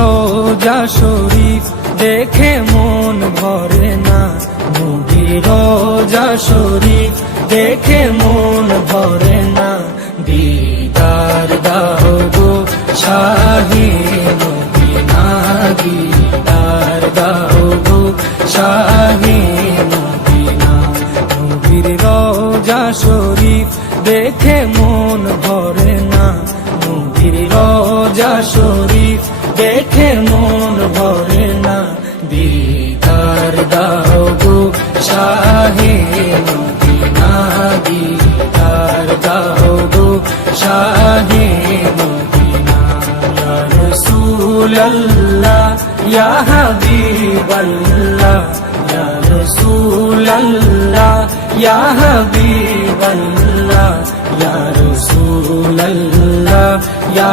রোজা শরীফ দেখে মন ভরে না, নবীর রোজা শরীফ দেখে মন ভরে না। দিদার দাও গো শাহে মদিনা, দিদার দাও গো শাহে মদিনা। নবীর রোজা শরীফ দেখে মন ভরে না, নবীর রোজা শরীফ দেখে মন ভরে না। দিদার দাও গো শাহে মদিনা, দিদার দাও গো শাহে মদিনা। ইয়া রাসূলুল্লাহ ইয়া হাবিবাল্লাহ, ইয়া রাসূলুল্লাহ ইয়া হাবিবাল্লাহ, ইয়া রাসূলুল্লাহ ইয়া